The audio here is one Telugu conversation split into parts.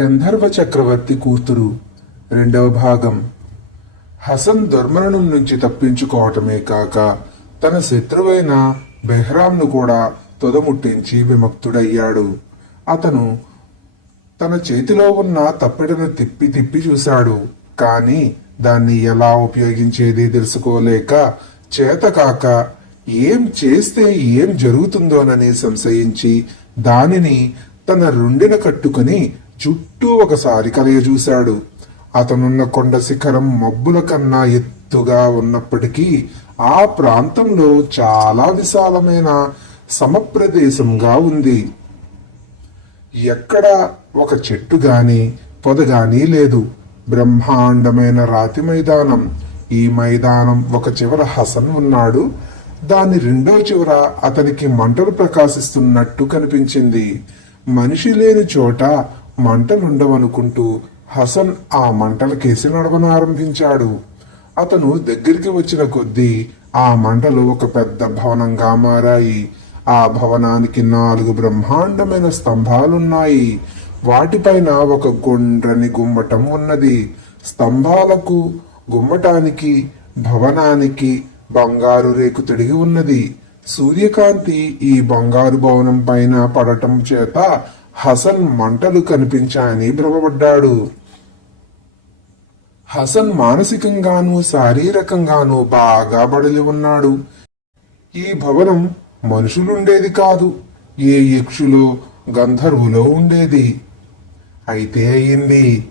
గంధర్వ చక్రవర్తి కూతురు రెండవ భాగం. హసన్ దుర్మరణం నుంచి తప్పించుకోవటమే కాక తన శత్రువైన బెహ్రాంను కూడా తొదముట్టించి విముక్తుడయ్యాడు. అతను తన చేతిలో ఉన్న తప్పెడను తిప్పి తిప్పి చూశాడు. కానీ దాన్ని ఎలా ఉపయోగించేది తెలుసుకోలేక చేతకాక ఏం చేస్తే ఏం జరుగుతుందోనని సంశయించి దానిని తన రుండిన కట్టుకుని చుట్టూ ఒకసారి కలయజూశాడు అతనున్న కొండ శిఖరం మబ్బుల కన్నా ఎత్తుగా ఉన్నప్పటికీ ఆ ప్రాంతంలో చాలా విశాలమైన సమప్రదేశంగా ఉంది. ఎక్కడ ఒక చెట్టు గాని పొద గాని లేదు. బ్రహ్మాండమైన రాతి మైదానం. ఈ మైదానం ఒక చివర హసన్ ఉన్నాడు. దాని రెండో చివర అతనికి మంటలు ప్రకాశిస్తున్నట్టు కనిపించింది. మనిషి లేని చోట మంటలుండవనుకుంటూ హసన్ ఆ మంటలకేసి నడవనారంభించాడు అతను దగ్గరికి వచ్చిన కొద్దీ ఆ మంటలు ఒక పెద్ద భవనంగా మారాయి. ఆ భవనానికి నాలుగు బ్రహ్మాండమైన స్తంభాలున్నాయి. వాటిపైన ఒక గుండ్రని గుమ్మటం ఉన్నది. స్తంభాలకు గుమ్మటానికి భవనానికి బంగారు రేకు తిరిగి ఉన్నది. సూర్యకాంతి ఈ బంగారు భవనం పైన పడటం చేత హసన్ మంటలు కనిపించాయని భ్రమపడ్డాడు. హసన్ మానసికంగానూ శారీరకంగాను బాగా బడలి ఉన్నాడు. ఈ భవనం మనుషులుండేది కాదు ఏ యక్షులో గంధర్వులో ఉండేది. అయితే అయింది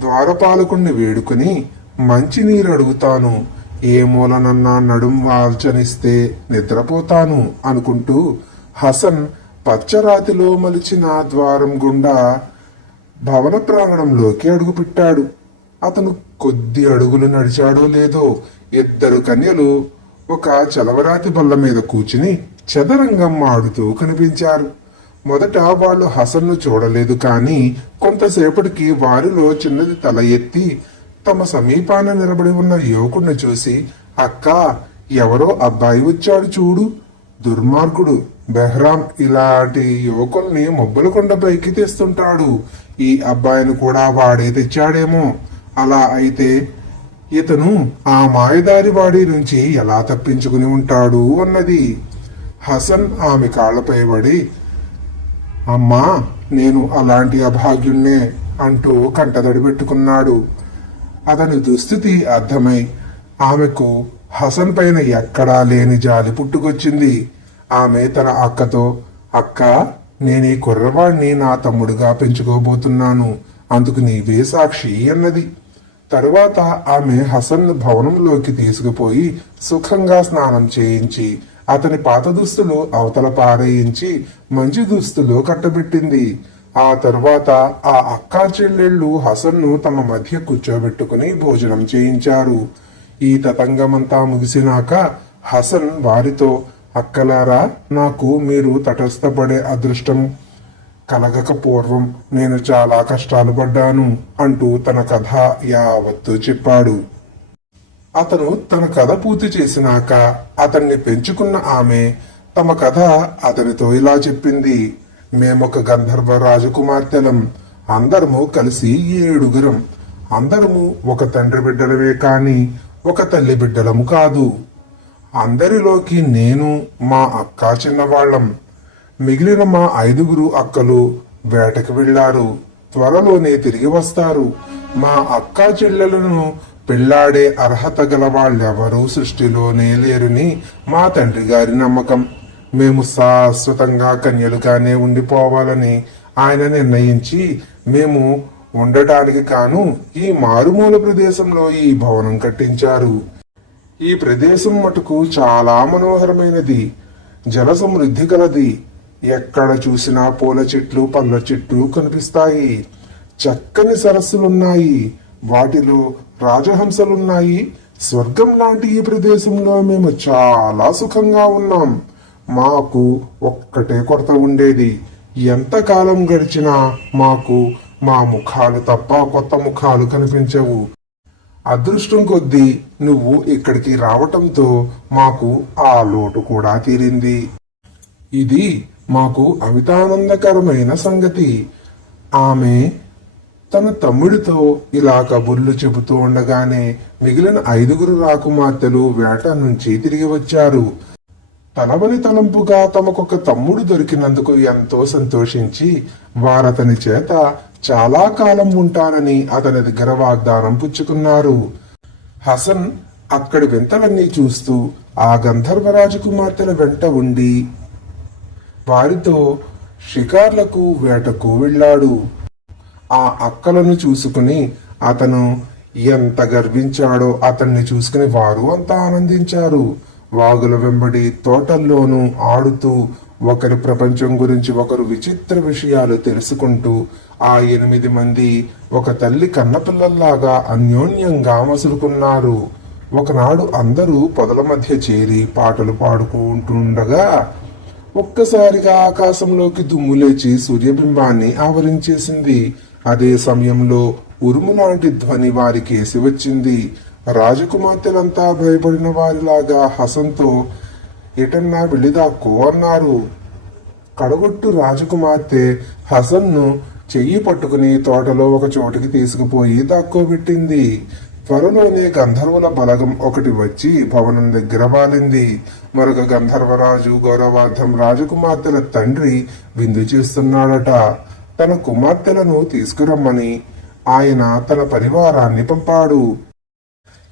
ద్వారపాలకుణ్ణి వేడుకుని మంచినీరు అడుగుతాను ఏ మూలనన్నా నడుం వాల్చనిస్తే నిద్రపోతాను అనుకుంటూ హసన్ పచ్చరాతిలో మలిచిన ద్వారం గుండా భవన ప్రాంగణంలోకి అడుగుపెట్టాడు. అతను కొద్ది అడుగులు నడిచాడో లేదో ఇద్దరు కన్యలు ఒక చలవరాతి బల్ల మీద కూర్చుని చదరంగం ఆడుతూ కనిపించారు. మొదట వాళ్ళు హసన్ను చూడలేదు కానీ కొంతసేపటికి వారిలో చిన్నది తల ఎత్తి తమ సమీపాన నిలబడి ఉన్న యువకుడిని చూసి అక్క ఎవరో అబ్బాయి వచ్చాడు చూడు దుర్మార్గుడు. బెహ్రామ్ ఇలాంటి యువకుల్ని మొబ్బల కొండపైకి తెస్తుంటాడు. ఈ అబ్బాయిని కూడా వాడే తెచ్చాడేమో. అలా అయితే ఇతను ఆ మాయదారి వాడి నుంచి ఎలా తప్పించుకుని ఉంటాడు అన్నది. హసన్ ఆమె కాళ్ళపై పడి అమ్మా నేను అలాంటి అభాగ్యుణ్ణే అంటూ కంటదడి పెట్టుకున్నాడు. అతని దుస్థితి అర్థమై ఆమెకు హసన్ పైన ఎక్కడా లేని జాలి పుట్టుకొచ్చింది. ఆమె తన అక్కతో అక్క నేను ఈ కుర్రవాణ్ణి నా తమ్ముడుగా పెంచుకోబోతున్నాను అందుకు నీవే సాక్షి అన్నది. తరువాత ఆమె హసన్ భవనంలోకి తీసుకుపోయి సుఖంగా స్నానం చేయించి అతని పాత దుస్తులు అవతల పారేయించి మంచి దుస్తులు కట్టబెట్టింది. ఆ తరువాత ఆ అక్కా చెల్లెళ్ళు హసన్ను తమ మధ్య కూర్చోబెట్టుకుని భోజనం చేయించారు. ఈ తతంగమంతా ముగిసినాక హసన్ వారితో అక్కలారా నాకు మీరు తటస్థపడే అదృష్టం కలగక పూర్వం నేను చాలా కష్టాలు పడ్డాను అంటూ తన కథ యావత్తు చెప్పాడు. అతను తన కథ పూర్తి చేసినాక అతన్ని పెంచుకున్న ఆమె తమ కథ అతనితో ఇలా చెప్పింది. మేమొక గంధర్వ రాజకుమార్తెలం అందరము కలిసి ఏడుగురం. అందరము ఒక తండ్రి బిడ్డలమే కాని ఒక తల్లి బిడ్డలము కాదు. అందరిలోకి నేను మా అక్క చిన్నవాళ్ళం. మిగిలిన మా ఐదుగురు అక్కలు వేటకు వెళ్ళారు త్వరలోనే తిరిగి వస్తారు. మా అక్క చెల్లెలను పెళ్ళాడే అర్హత గల వాళ్ళెవరూ సృష్టిలోనే లేరుని మా తండ్రి గారి నమ్మకం. మేము శాశ్వతంగా కన్యలుగానే ఉండిపోవాలని ఆయన నిర్ణయించి మేము ఉండటానికి కాను ఈ మారుమూల ప్రదేశంలో ఈ భవనం కట్టించారు. ఈ ప్రదేశం మటుకు చాలా మనోహరమైనది. జల సమృద్ధి గలది. ఎక్కడ చూసినా పూల చెట్లు పళ్ళ చెట్లు కనిపిస్తాయి. చక్కని సరస్సులున్నాయి. వాటిలో రాజహంసలున్నాయి. స్వర్గం లాంటి ఈ ప్రదేశంలో మేము చాలా సుఖంగా ఉన్నాం. మాకు ఒక్కటే కొరత ఉండేది. ఎంతకాలం గడిచినా మాకు మా ముఖాలు తప్ప కొత్త ముఖాలు కనిపించవు. అదృష్టం కొద్దీ నువ్వు ఇక్కడికి రావటంతో మాకు ఆ లోటు కూడా తీరింది. ఇది మాకు అమితానందకరమైన సంగతి. ఆమె తన తమ్ముడితో ఇలా కబుర్లు చెబుతూ ఉండగానే మిగిలిన ఐదుగురు రాకుమార్తెలు వేట నుంచి తిరిగి వచ్చారు. తలవని తలంపుగా తమకొక తమ్ముడు దొరికినందుకు ఎంతో సంతోషించి వారతని చేత చాలా కాలం ఉంటానని అతని దగ్గర వాగ్దానం పుచ్చుకున్నారు. హసన్ అక్కడి వింతలన్నీ చూస్తూ ఆ గంధర్వ రాజకుమార్తెల వెంట ఉండి వారితో షికార్లకు వేటకు వెళ్ళాడు. ఆ అక్కలను చూసుకుని అతను ఎంత గర్వించాడో అతన్ని చూసుకుని వారు అంతా ఆనందించారు. వాగుల వెంబడి తోటల్లోనూ ఆడుతూ ఒకరి ప్రపంచం గురించి ఒకరు విచిత్ర విషయాలు తెలుసుకుంటూ ఆ ఎనిమిది మంది ఒక తల్లి కన్నపిల్లల్లాగా అన్యోన్యంగా మసులుకున్నారు. ఒకనాడు అందరూ పొదల మధ్య చేరి పాటలు పాడుకుంటుండగా ఒక్కసారిగా ఆకాశంలోకి దుమ్ము లేచి సూర్యబింబాన్ని ఆవరించేసింది. అదే సమయంలో ఉరుము లాంటి ధ్వని వారికేసి వచ్చింది. రాజకుమార్తెలంతా భయపడిన వారిలాగా హసంతో ఎటన్నా వెళ్ళిదాక్కో అన్నారు. కడగొట్టు రాజకుమార్తె హసన్ను చెయ్యి పట్టుకుని తోటలో ఒక చోటుకి తీసుకుపోయి దాక్కోబెట్టింది. త్వరలోనే గంధర్వుల బలగం ఒకటి వచ్చి భవనం దగ్గర వాలింది. మరొక గంధర్వరాజు గౌరవార్థం రాజకుమార్తెల తండ్రి విందు చేస్తున్నాడట. తన కుమార్తెలను తీసుకురమ్మని ఆయన తన పరివారాన్ని పంపాడు.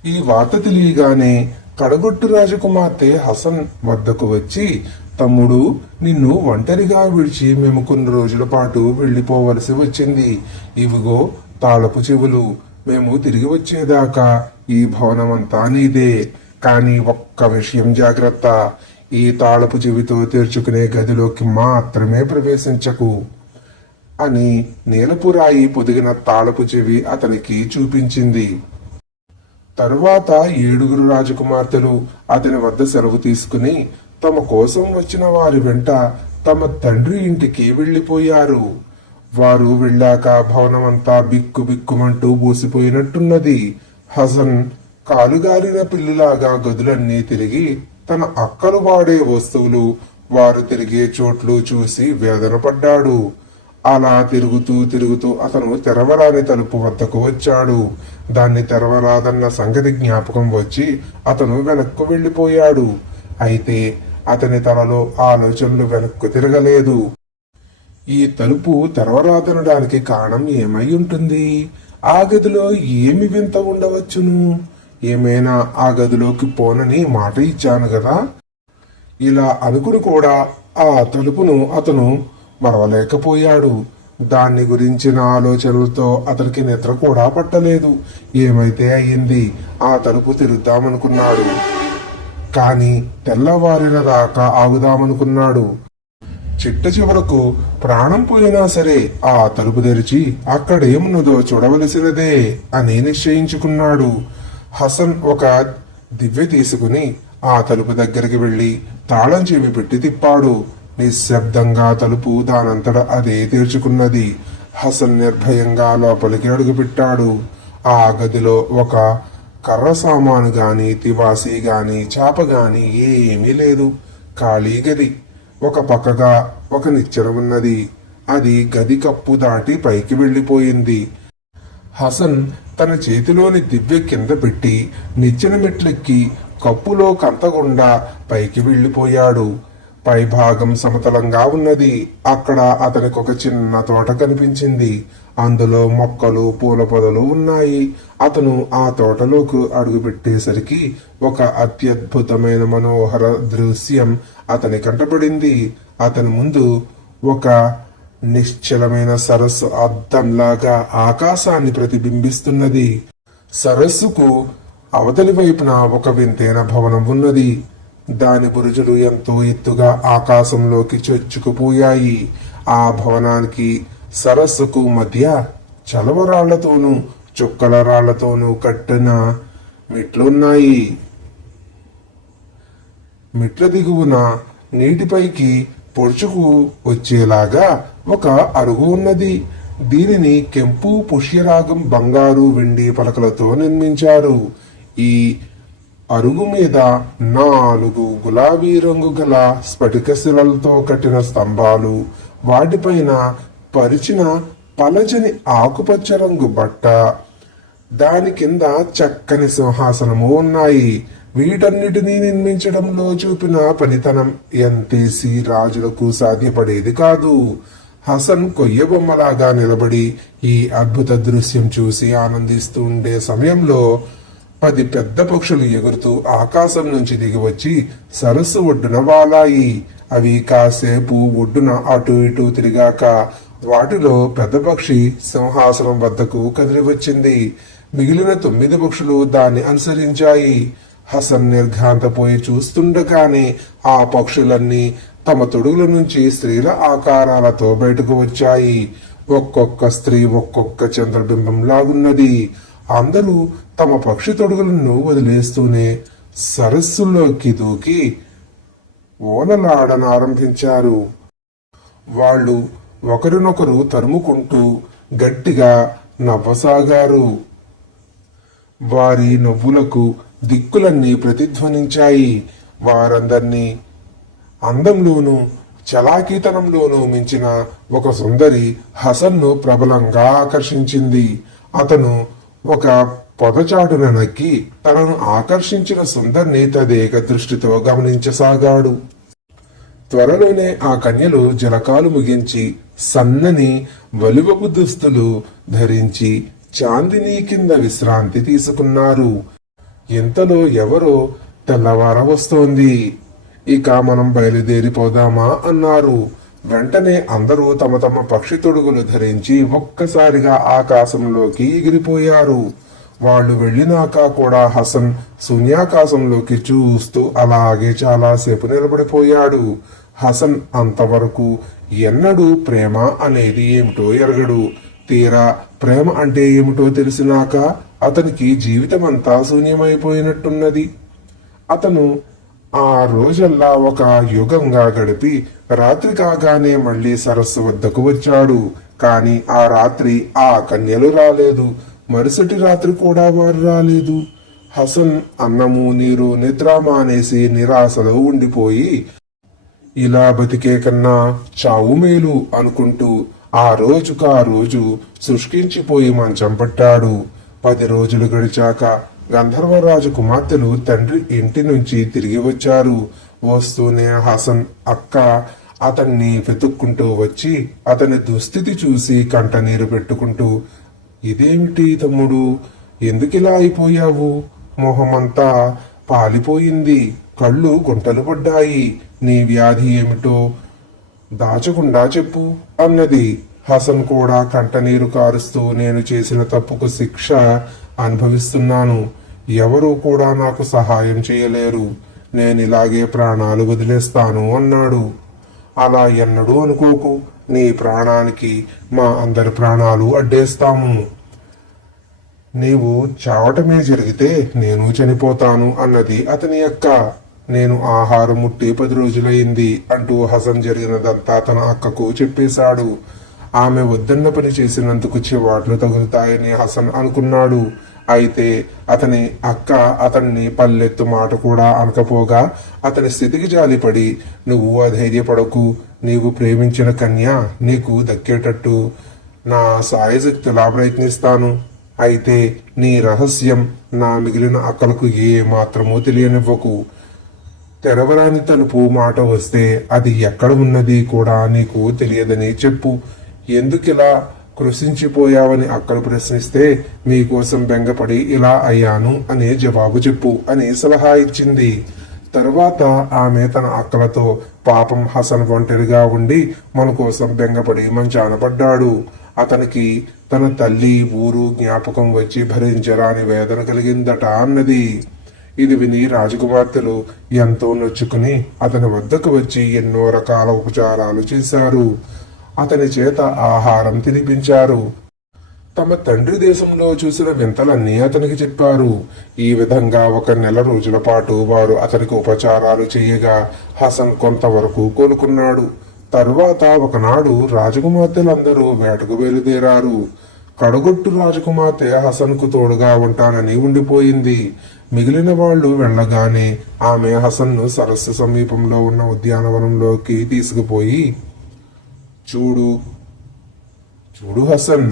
ఈ వార్త తెలియగానే కడగొట్టు రాజకుమార్తె హసన్ వద్దకు వచ్చి తమ్ముడు నిన్ను ఒంటరిగా విడిచి మేము కొన్ని రోజుల పాటు వెళ్ళిపోవలసి వచ్చింది. ఇవిగో తాళపు చెవులు. మేము తిరిగి వచ్చేదాకా ఈ భవనమంతా నీదే. కానీ ఒక్క విషయం జాగ్రత్త. ఈ తాళపు చెవితో తెరుచుకునే గదిలోకి మాత్రమే ప్రవేశించకు. అని నీలపురాయి పొదిగిన తాళపు చెవి అతనికి చూపించింది. తరువాత ఏడుగురు రాజకుమార్తెలు అతని వద్ద సెలవు తీసుకుని తమ కోసం వచ్చిన వారి వెంట తమ తండ్రి ఇంటికి వెళ్ళిపోయారు వారు వెళ్ళాక భవనమంతా బిక్కు బిక్కుమంటూ బూసిపోయినట్టున్నది. హసన్ కాలుగారిన పిల్లిలాగా గదులన్నీ తిరిగి తన అక్కలు వాడే వస్తువులు వారు తిరిగే చోట్లు చూసి వేదన పడ్డాడు. అలా తిరుగుతూ తిరుగుతూ అతను తెరవరాని తలుపు వద్దకు వచ్చాడు. దాన్ని తెరవరాదన్న సంగతి జ్ఞాపకం వచ్చి అతను వెనక్కు వెళ్ళిపోయాడు. అయితే అతని తలలో ఆలోచనలు వెనక్కు తిరగలేదు. ఈ తలుపు తెరవరాదనడానికి కారణం ఏమై ఉంటుంది? ఆ గదిలో ఏమి వింత ఉండవచ్చును? ఏమైనా ఆ గదిలోకి పోనని మాట ఇచ్చాను కదా ఇలా అనుకుని కూడా ఆ తలుపును అతను మరవలేకపోయాడు. దాన్ని గురించిన ఆలోచనలతో అతనికి నిద్ర కూడా పట్టలేదు. ఏమైతే అయ్యింది ఆ తలుపు తెరుద్దామనుకున్నాడు. కాని తెల్లవారిన దాకా ఆగుదామనుకున్నాడు. చిట్ట చివరకు ప్రాణం పోయినా సరే ఆ తలుపు తెరిచి అక్కడేమున్నదో చూడవలసినదే అని నిశ్చయించుకున్నాడు. హసన్ ఒక దివ్య తీసుకుని ఆ తలుపు దగ్గరికి వెళ్ళి తాళం చెవి పెట్టి తిప్పాడు. నిశ్శబ్దంగా తలుపు దానంతట అదే తెరుచుకున్నది. హసన్ నిర్భయంగా లోపలికి అడుగుపెట్టాడు. ఆ గదిలో ఒక కర్ర సామాను గాని తివాసి గాని చాప గాని ఏమీ లేదు. ఖాళీ గది. ఒక పక్కగా ఒక నిచ్చెన ఉన్నది. అది గది కప్పు దాటి పైకి వెళ్ళిపోయింది. హసన్ తన చేతిలోని దివ్య కింద పెట్టి నిచ్చెన మెట్లెక్కి కప్పులో కంతగుండా పైకి వెళ్ళిపోయాడు. పైభాగం సమతలంగా ఉన్నది. అక్కడ అతనికి ఒక చిన్న తోట కనిపించింది. అందులో మొక్కలు పూల పొదలు ఉన్నాయి. అతను ఆ తోటలోకి అడుగుపెట్టేసరికి ఒక అత్యద్భుతమైన మనోహర దృశ్యం అతని కంటపడింది. అతని ముందు ఒక నిశ్చలమైన సరస్సు అద్దంలాగా ఆకాశాన్ని ప్రతిబింబిస్తున్నది. సరస్సుకు అవతలి వైపున ఒక వింతైన భవనం ఉన్నది. దాని బురుజులు ఎంతో ఎత్తుగా ఆకాశంలోకి చొచ్చుకుపోయాయి. ఆ భవనానికి సరస్సుకు మధ్య చలవరాళ్ళతోనూ చుక్కల రాళ్ళతోనూ కట్టిన మెట్లున్నాయి. మెట్ల దిగువన నీటిపైకి పొడుచుకు వచ్చేలాగా ఒక అరుగు ఉన్నది. దీనిని కెంపు పుష్యరాగం బంగారు వెండి పలకలతో నిర్మించారు. ఈ అరుగు మీద నాలుగు గులాబీ రంగు గల స్ఫటిక శిలలతో కట్టిన స్తంభాలు వాటిపైన పరిచిన పలచని ఆకుపచ్చ రంగు బట్ట. దాని కింద చక్కని సింహాసనము ఉన్నాయి. వీటన్నిటినీ నిర్మించడంలో చూపిన పనితనం ఎంతేసి రాజులకు సాధ్యపడేది కాదు. హసన్ కొయ్య బొమ్మలాగా నిలబడి ఈ అద్భుత దృశ్యం చూసి ఆనందిస్తూ ఉండే సమయంలో పది పెద్ద పక్షులు ఎగురుతూ ఆకాశం నుంచి దిగివచ్చి సరస్సు ఒడ్డున వాలాయి. అవి కాసేపు ఒడ్డున అటు ఇటు తిరిగాక వాటిలో పెద్ద పక్షి సింహాసనం వద్దకు కదిలి వచ్చింది మిగిలిన తొమ్మిది పక్షులు దాన్ని అనుసరించాయి. హసన్ నిర్ఘాంతపోయి చూస్తుండగానే ఆ పక్షులన్నీ తమ తొడుగుల నుంచి స్త్రీల ఆకారాలతో బయటకు వచ్చాయి. ఒక్కొక్క స్త్రీ ఒక్కొక్క చంద్రబింబం లాగున్నది. అందరూ తమ పక్షి తొడుగులను వదిలేస్తూనే సరస్సులోకి దూకి ఓలలాడనారంభించారు. వాళ్ళు ఒకరినొకరు తరుముకుంటూ గట్టిగా నవ్వసాగారు. వారి నవ్వులకు దిక్కులన్నీ ప్రతిధ్వనించాయి. వారందర్నీ అందంలోనూ చలాకీతనంలోనూ మించిన ఒక సుందరి హసన్ను ప్రబలంగా ఆకర్షించింది. అతను ఒక పొదచాటున నక్కి తనను ఆకర్షించిన సుందర్ని తదేక దృష్టితో గమనించసాగాడు. త్వరలోనే ఆ కన్యలు జలకాలు ముగించి సన్నని వలువపు దుస్తులు ధరించి చాందిని కింద విశ్రాంతి తీసుకున్నారు. ఇంతలో ఎవరో తెల్లవార వస్తోంది ఇక మనం బయలుదేరిపోదామా? అన్నారు. వెంటనే అందరూ తమ తమ పక్షి తొడుగులు ధరించి ఒక్కసారిగా ఆకాశంలోకి ఎగిరిపోయారు. వాళ్ళు వెళ్ళినాక కూడా హసన్ శూన్యాకాశంలోకి చూస్తూ అలాగే చాలాసేపు నిలబడిపోయాడు. హసన్ అంతవరకు ఎన్నడూ ప్రేమ అనేది ఏమిటో ఎరగడు. తీరా ప్రేమ అంటే ఏమిటో తెలిసినాక అతనికి జీవితమంతా శూన్యమైపోయినట్టున్నది. అతను ఆ రోజల్లా ఒక యుగంగా గడిపి రాత్రి కాగానే మళ్ళీ సరస్సు వద్దకు వచ్చాడు. కాని ఆ రాత్రి ఆ కన్యలు రాలేదు. మరుసటి రాత్రి కూడా వారు రాలేదు. హసన్ అన్నము నీరు నిద్ర మానేసి నిరాశలో ఉండిపోయి ఇలా బతికే కన్నా చావు మేలు అనుకుంటూ ఆ రోజుకు ఆ రోజు శుష్కించిపోయి మంచం పట్టాడు. పది రోజులు గడిచాక గంధర్వరాజు కుమార్తెలు తండ్రి ఇంటి నుంచి తిరిగి వచ్చారు. వస్తూనే హసన్ అక్క అతన్ని వెతుక్కుంటూ వచ్చి అతని దుస్థితి చూసి కంట నీరు పెట్టుకుంటూ ఇదేమిటి తమ్ముడు? ఎందుకిలా అయిపోయావు? మొహమంతా పాలిపోయింది. కళ్ళు గుంటలు పడ్డాయి. నీ వ్యాధి ఏమిటో దాచకుండా చెప్పు అన్నది. హసన్ కూడా కంటనీరు కారుస్తూ నేను చేసిన తప్పుకు శిక్ష అనుభవిస్తున్నాను. ఎవరూ కూడా నాకు సహాయం చేయలేరు. నేను ఇలాగే ప్రాణాలు వదిలేస్తాను అన్నాడు. అలా ఎన్నడూ అనుకోకు. నీ ప్రాణానికి మా అందరి ప్రాణాలు అడ్డేస్తాము. నీవు చావటమే జరిగితే నేను చనిపోతాను అన్నది అతని అక్క. నేను ఆహారం ముట్టి పది రోజులైంది అంటూ హసన్ జరిగినదంతా తన అక్కకు చెప్పేశాడు. ఆమె వద్దన్న పని చేసినందుకు చివాట్లు తగులుతాయని హసన్ అనుకున్నాడు. అయితే అతని అక్క అతన్ని పల్లెత్తు మాట కూడా అనకపోగా అతని స్థితికి జాలిపడి నువ్వు అధైర్యపడకు నీవు ప్రేమించిన కన్య నీకు దక్కేటట్టు. నా సాయశక్తిలా ప్రయత్నిస్తాను. అయితే నీ రహస్యం నా మిగిలిన అక్కలకు ఏ మాత్రమూ తెలియనివ్వకు. తెరవరాని తలుపు మాట వస్తే అది ఎక్కడ ఉన్నది కూడా నీకు తెలియదని చెప్పు. ఎందుకిలా కృషించిపోయావని అక్కలు ప్రశ్నిస్తే మీకోసం బెంగపడి ఇలా అయ్యాను అనే జవాబు చెప్పు అని సలహా ఇచ్చింది. తరువాత ఆమె తన అక్కలతో పాపం హసన్ ఒంటరిగా ఉండి మన కోసం బెంగపడి మంచానపడ్డాడు అతనికి తన తల్లి ఊరు జ్ఞాపకం వచ్చి భరించరాని వేదన కలిగిందట అన్నది. ఇది విని రాజకుమార్తెలు ఎంతో నొచ్చుకుని అతని వద్దకు వచ్చి ఎన్నో రకాల ఉపచారాలు చేశారు. అతని చేత ఆహారం తినిపించారు. తమ తండ్రి దేశంలో చూసిన వింతలన్నీ అతనికి చెప్పారు. ఈ విధంగా ఒక నెల రోజుల పాటు వారు అతనికి ఉపచారాలు చేయగా హసన్ కొంతవరకు కోలుకున్నాడు. తరువాత ఒకనాడు రాజకుమార్తెలందరూ వేటకు బయలుదేరారు. కడగొట్టు రాజకుమార్తె హసన్కు తోడుగా ఉంటానని ఉండిపోయింది. మిగిలిన వాళ్ళు వెళ్ళగానే ఆమె హసన్ను సరస్సు సమీపంలో ఉన్న ఉద్యానవనంలోకి తీసుకుపోయి చూడు. చూడు హసన్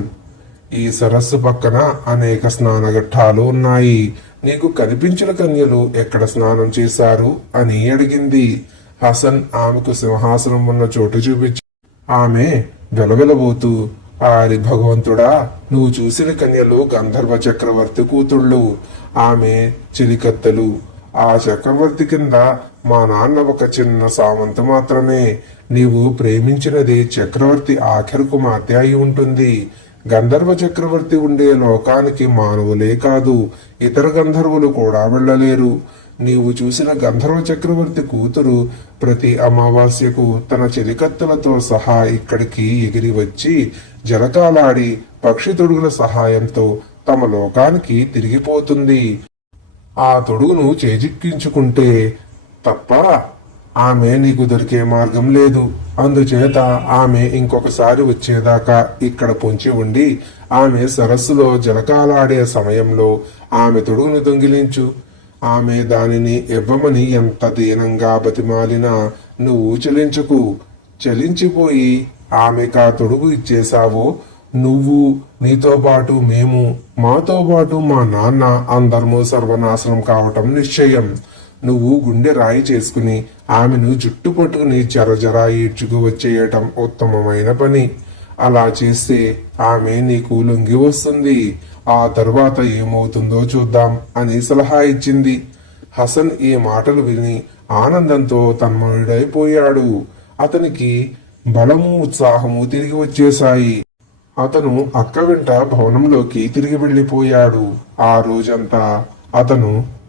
ఈ సరస్సు పక్కన అనేక స్నానఘట్టాలు ఉన్నాయి. నీకు కనిపించిన కన్యలు ఎక్కడ స్నానం చేశారు అని అడిగింది. హసన్ ఆమెకు సింహాసనం ఉన్న చోటు చూపించి ఆమె వెలవెలబోతూ ఆరి భగవంతుడా నువ్వు చూసిన కన్యలు గంధర్వ చక్రవర్తి కూతుళ్ళు. ఆమె చిలికత్తలు. ఆ చక్రవర్తి కింద మా నాన్న ఒక చిన్న సామంత మాత్రమే. నీవు ప్రేమించినది చక్రవర్తి ఆఖరుకు కుమార్తె అయి ఉంటుంది. గంధర్వ చక్రవర్తి ఉండే లోకానికి మానవులే కాదు ఇతర గంధర్వులు కూడా వెళ్ళలేరు. నీవు చూసిన గంధర్వ చక్రవర్తి కూతురు ప్రతి అమావాస్యకు తన చెలికత్తులతో సహా ఇక్కడికి ఎగిరి వచ్చి జలకాలాడి పక్షి తొడుగుల సహాయంతో తమ లోకానికి తిరిగిపోతుంది. ఆ తొడుగును చేజిక్కించుకుంటే తప్ప ఆమె నీకు దొరికే మార్గం లేదు. అందుచేత ఆమె ఇంకొకసారి వచ్చేదాకా ఇక్కడ పొంచి ఉండి ఆమె సరస్సులో జలకాలాడే సమయంలో ఆమె తొడుగును దొంగిలించు. ఆమె దానిని ఇవ్వమని ఎంత దీనంగా బతిమాలినా నువ్వు చలించుకు చలించిపోయి ఆమెకా తొడుగు ఇచ్చేశావో నువ్వు నీతో పాటు మేము మాతో పాటు మా నాన్న అందరము సర్వనాశనం కావటం నిశ్చయం. నువ్వు గుండె రాయి చేసుకుని ఆమెను జుట్టు పట్టుకుని జరజర ఈడ్చుకు వచ్చేయటం ఉత్తమమైన పని. అలా చేస్తే ఆమె నీకు లొంగి వస్తుంది. ఆ తరువాత ఏమవుతుందో చూద్దాం అని సలహా ఇచ్చింది. హసన్ ఈ మాటలు విని ఆనందంతో తన్మయుడైపోయాడు. అతనికి బలము ఉత్సాహము తిరిగి వచ్చేశాయి. అతను అక్క వెంట భవనంలోకి తిరిగి వెళ్ళిపోయాడు. ఆ రోజంతా అతను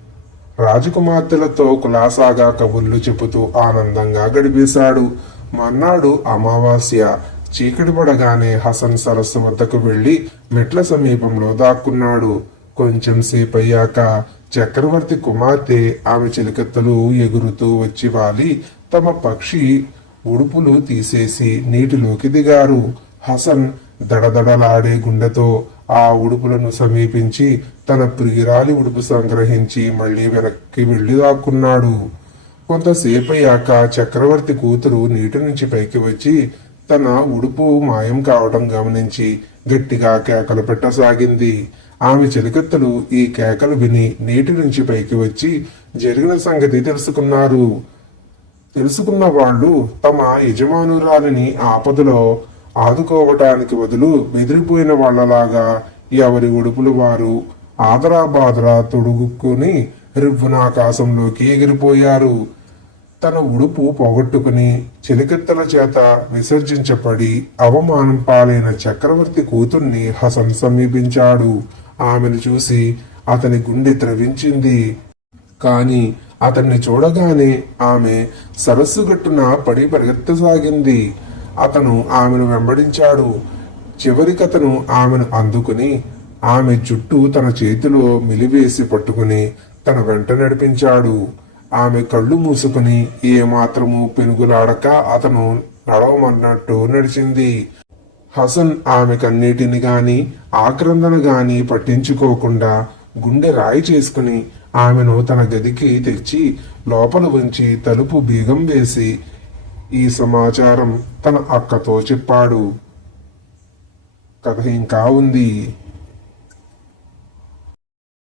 రాజకుమార్తెలతో కులాసాగా కబుర్లు చెబుతూ ఆనందంగా గడిపేశాడు. మర్నాడు అమావాస్య. చీకటి పడగానే హసన్ సరస్సు వద్దకు వెళ్ళి మెట్ల సమీపంలో దాక్కున్నాడు. కొంచెం సేపయ్యాక చక్రవర్తి కుమార్తె ఆమె చిలికత్తలు ఎగురుతూ వచ్చి వాలి. తమ పక్షి ఉడుపులు తీసేసి నీటిలోకి దిగారు. హసన్ దడదడలాడే గుండెతో ఆ ఉడుపులను సమీపించి తన ప్రియురాలి ఉడుపు సంగ్రహించి మళ్ళీ వెనక్కి వెళ్ళి దాక్కున్నాడు కొంతసేపయ్యాక చక్రవర్తి కూతురు నీటి నుంచి పైకి వచ్చి తన ఉడుపు మాయం కావడం గమనించి గట్టిగా కేకలు పెట్టసాగింది. ఆమె చెలికత్తలు ఈ కేకలు విని నీటి నుంచి పైకి వచ్చి జరిగిన సంగతి తెలుసుకున్నారు. తెలుసుకున్న వాళ్ళు తమ యజమానురాలిని ఆపదలో ఆదుకోవటానికి బదులు బెదిరిపోయిన వాళ్ళలాగా ఎవరి ఉడుపులు వారు ఆదరా బాదరా తొడుగుకొని రివ్వునాకాశంలోకి ఎగిరిపోయారు. తన ఉడుపు పోగొట్టుకుని చెలికత్తెల చేత విసర్జించబడి అవమానం పాలైన చక్రవర్తి కూతుర్ని హసం సమీపించాడు. ఆమెను చూసి అతని గుండె త్రవించింది. కాని అతన్ని చూడగానే ఆమె సరస్సు గట్టున పడి పరిగెత్తసాగింది. అతను ఆమెను వెంబడించాడు. చివరికతను ఆమెను అందుకుని ఆమె జుట్టు తన చేతిలో మిలివేసి పట్టుకుని తన వెంట నడిపించాడు. ఆమె కళ్ళు మూసుకుని ఏమాత్రము పెనుగులాడక అతను నడవమన్నట్టు నడిచింది. హసన్ ఆమె కన్నీటిని గాని ఆక్రందన గాని పట్టించుకోకుండా గుండె రాయి చేసుకుని ఆమెను తన గదికి తెచ్చి లోపల ఉంచి తలుపు బీగం వేసి ఈ సమాచారం తన అక్కతో చెప్పాడు. కథ ఇంకా ఉంది.